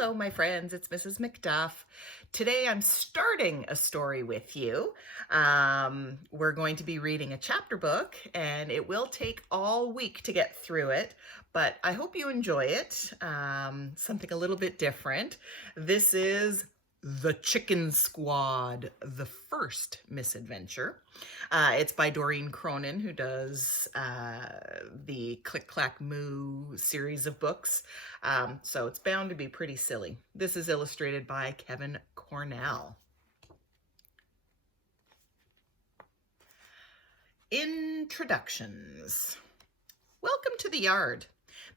Hello, my friends. It's Mrs. McDuff. Today I'm starting a story with you. We're going to be reading a chapter book, and it will take all week to get through it, but I hope you enjoy it. Something a little bit different. This is The Chicken Squad, the first misadventure. It's by Doreen Cronin, who does the Click Clack Moo series of books. So it's bound to be pretty silly. This is illustrated by Kevin Cornell. Introductions. Welcome to the yard.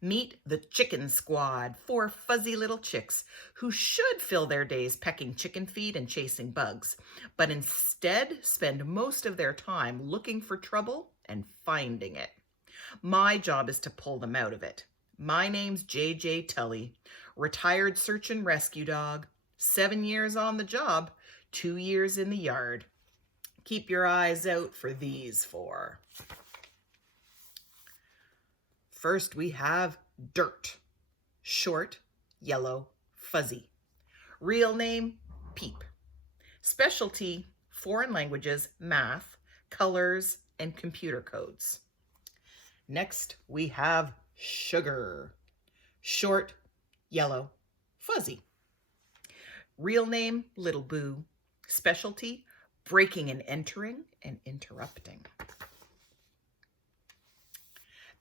Meet the Chicken Squad, 4 fuzzy little chicks who should fill their days pecking chicken feed and chasing bugs, but instead spend most of their time looking for trouble and finding it. My job is to pull them out of it. My name's JJ Tully, retired search and rescue dog, 7 years on the job, 2 years in the yard. Keep your eyes out for these 4. First, we have Dirt. Short, yellow, fuzzy. Real name, Peep. Specialty, foreign languages, math, colors, and computer codes. Next, we have Sugar. Short, yellow, fuzzy. Real name, Little Boo. Specialty, breaking and entering and interrupting.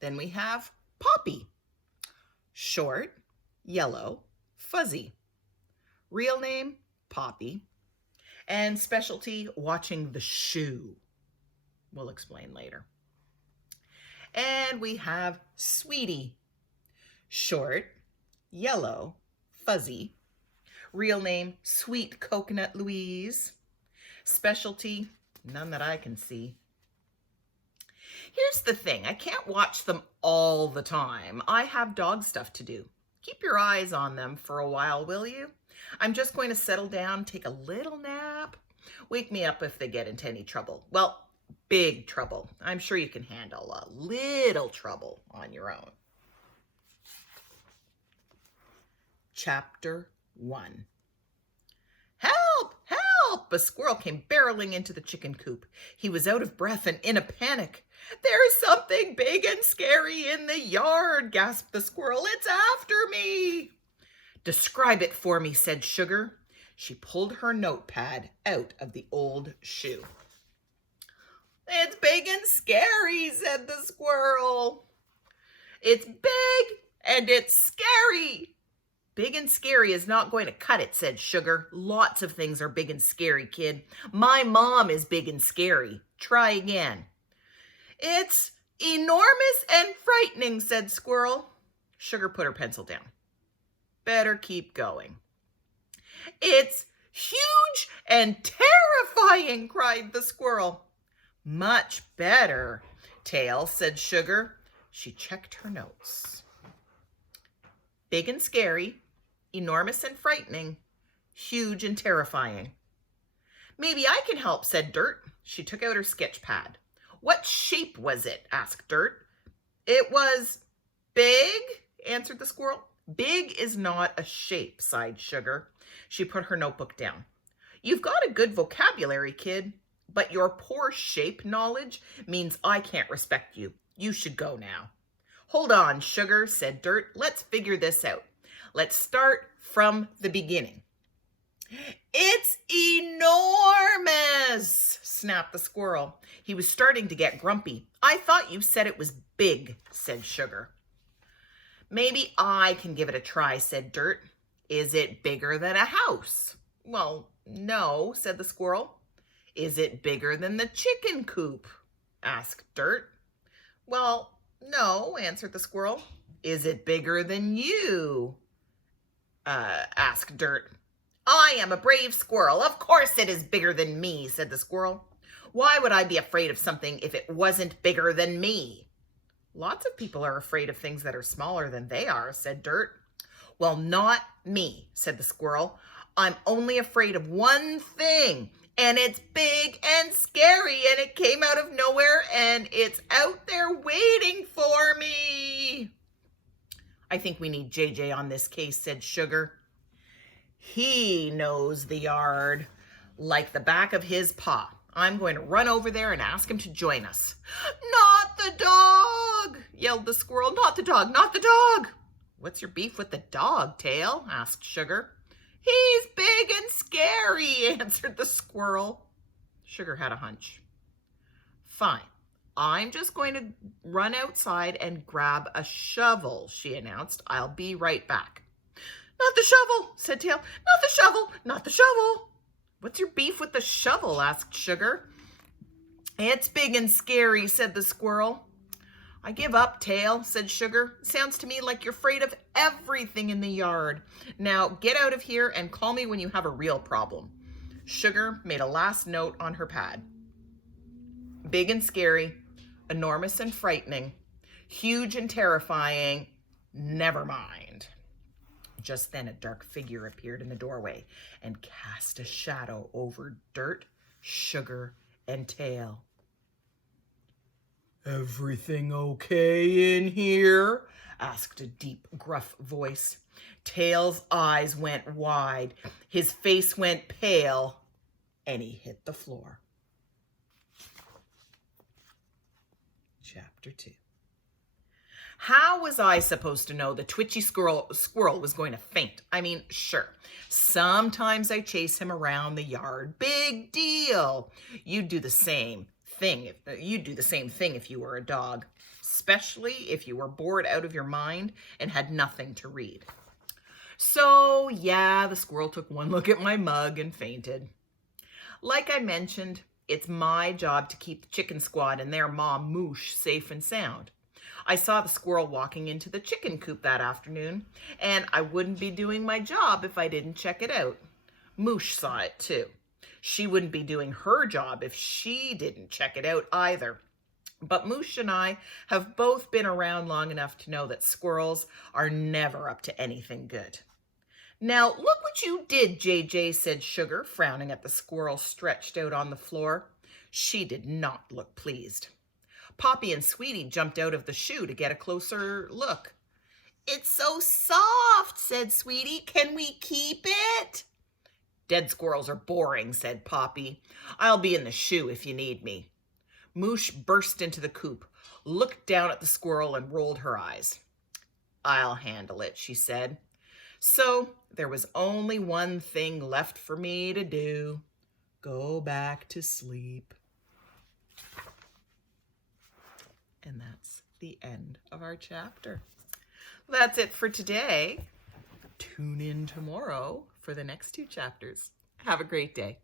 Then we have Poppy. Short, yellow, fuzzy. Real name, Poppy. And specialty, watching the shoe. We'll explain later. And we have Sweetie. Short, yellow, fuzzy. Real name, Sweet Coconut Louise. Specialty, none that I can see. Here's the thing, I can't watch them all the time. I have dog stuff to do. Keep your eyes on them for a while, will you? I'm just going to settle down, take a little nap. Wake me up if they get into any trouble. Well, big trouble. I'm sure you can handle a little trouble on your own. Chapter 1. Help! Help! A squirrel came barreling into the chicken coop. He was out of breath and in a panic. There's something big and scary in the yard, gasped the squirrel. It's after me. Describe it for me, said Sugar. She pulled her notepad out of the old shoe. It's big and scary, said the squirrel. It's big and it's scary. Big and scary is not going to cut it, said Sugar. Lots of things are big and scary, kid. My mom is big and scary. Try again. It's enormous and frightening, said Squirrel. Sugar put her pencil down. Better keep going. It's huge and terrifying, cried the squirrel. Much better, Tail, said Sugar. She checked her notes. Big and scary, enormous and frightening, huge and terrifying. Maybe I can help, said Dirt. She took out her sketch pad. What shape was it? Asked Dirt. It was big, answered the squirrel. Big is not a shape, sighed Sugar. She put her notebook down. You've got a good vocabulary, kid, but your poor shape knowledge means I can't respect you. You should go now. Hold on, Sugar, said Dirt. Let's figure this out. Let's start from the beginning. It's enormous, snapped the squirrel. He was starting to get grumpy. I thought you said it was big, said Sugar. Maybe I can give it a try, said Dirt. Is it bigger than a house? Well, no, said the squirrel. Is it bigger than the chicken coop? Asked Dirt. Well, no, answered the squirrel. Is it bigger than you? Asked Dirt. I am a brave squirrel. Of course it is bigger than me, said the squirrel. Why would I be afraid of something if it wasn't bigger than me? Lots of people are afraid of things that are smaller than they are, said Dirt. Well, not me, said the squirrel. I'm only afraid of one thing, and it's big and scary, and it came out of nowhere, and it's out there waiting for me. I think we need JJ on this case, said Sugar. He knows the yard like the back of his paw. I'm going to run over there and ask him to join us. Not the dog, yelled the squirrel. Not the dog, not the dog. What's your beef with the dog, Tail? Asked Sugar. He's big and scary, answered the squirrel. Sugar had a hunch. Fine, I'm just going to run outside and grab a shovel, she announced. I'll be right back. Not the shovel, said Tail. Not the shovel, not the shovel. What's your beef with the shovel? Asked Sugar. It's big and scary, said the squirrel. I give up, Tail, said Sugar. Sounds to me like you're afraid of everything in the yard. Now get out of here and call me when you have a real problem. Sugar made a last note on her pad. Big and scary, enormous and frightening, huge and terrifying, never mind. Just then a dark figure appeared in the doorway and cast a shadow over Dirt, Sugar, and Tail. Everything okay in here? Asked a deep, gruff voice. Tail's eyes went wide, his face went pale, and he hit the floor. Chapter 2. How was I supposed to know the twitchy squirrel was going to faint? I mean, sure, sometimes I chase him around the yard. Big deal. You'd do the same thing if you were a dog, especially if you were bored out of your mind and had nothing to read. So, yeah, the squirrel took one look at my mug and fainted. Like I mentioned, it's my job to keep the chicken squad and their mom Moosh safe and sound. I saw the squirrel walking into the chicken coop that afternoon, and I wouldn't be doing my job if I didn't check it out. Moosh saw it too. She wouldn't be doing her job if she didn't check it out either. But Moosh and I have both been around long enough to know that squirrels are never up to anything good. Now, look what you did, JJ, said Sugar, frowning at the squirrel stretched out on the floor. She did not look pleased. Poppy and Sweetie jumped out of the shoe to get a closer look. It's so soft, said Sweetie. Can we keep it? Dead squirrels are boring, said Poppy. I'll be in the shoe if you need me. Moosh burst into the coop, looked down at the squirrel and rolled her eyes. I'll handle it, she said. So there was only one thing left for me to do. Go back to sleep. And that's the end of our chapter. That's it for today. Tune in tomorrow for the next 2 chapters. Have a great day.